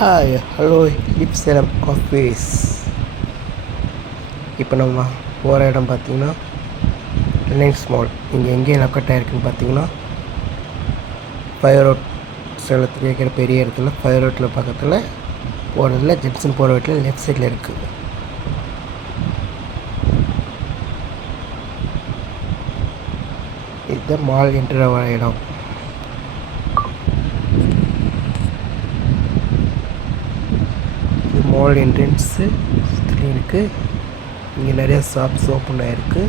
Hi hello லிப்ஸலம் office. இப்போ நம்ம போகிற இடம் பார்த்திங்கன்னா ரிலையன்ஸ் மால். இங்கே எங்கே லொக்கேட் ஆகிருக்குன்னு பார்த்தீங்கன்னா ஃபயர் ரோட், சேலத்துக்கு இருக்கிற பெரிய இடத்துல ஃபயர் ரோட்டில் பக்கத்தில் போகிறதுல ஜென்சன் போகிற வீட்டில் லெஃப்ட் சைடில் இருக்குது. இதுதான் மால் என்ட்ரு ஆகிற இடம். மால் என்ட்ரன்ஸு இருக்குது. இங்கே நிறையா ஷாப்ஸ் ஓப்பன் ஆகிருக்கு.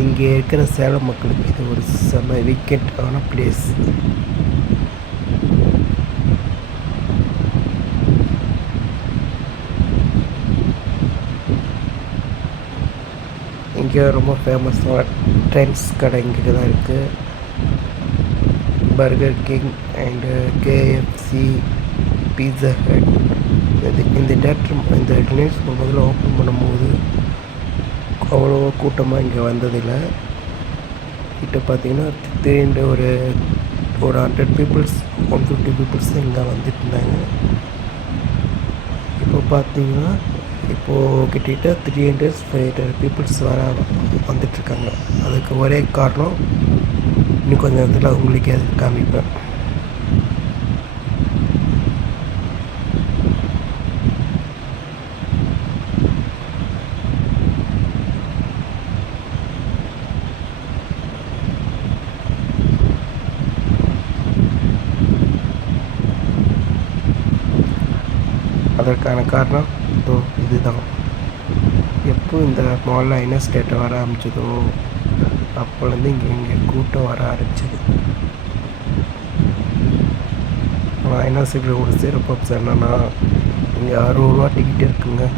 இங்கே இருக்கிற சேலம் மக்களுக்கு இது ஒரு செம்ம வீக்கெண்டான பிளேஸ். இங்கே ரொம்ப ஃபேமஸான ட்ரெண்ட்ஸ் கடை இங்கே தான் இருக்குது. Burger King and KFC, pizza Hut. இந்த தேட்டர் இந்த ரிலையன்ஸ் முதல்ல ஓப்பன் பண்ணும்போது அவ்வளோ கூட்டமாக இங்கே வந்ததில்லை. கிட்ட பார்த்தீங்கன்னா திடீர்னு ஒரு 100 பீப்புள்ஸ் 150 பீப்புள்ஸ் இங்கே வந்துட்டு இருந்தாங்க. இப்போ பார்த்தீங்கன்னா இப்போது கிட்டத்தட்ட 300-500 பீப்புள்ஸ் வந்துட்டுருக்காங்க. அதுக்கு ஒரே காரணம் இன்னும் கொஞ்சம் இதில் உங்களுக்கே அது காமிப்பேன். அதற்கான காரணம் இதுதான். எப்போ இந்த மாலில் என்ன ஸ்டேட்டை வர ஆரம்பிச்சதோ அப்போலேருந்து இங்கே கூட்டம் வர ஆரம்பிச்சிது. ஆனால் என்ன செய்ய ஒரு சிறப்பு என்னன்னா இங்கே 60 ரூபா டிக்கெட் இருக்குங்க.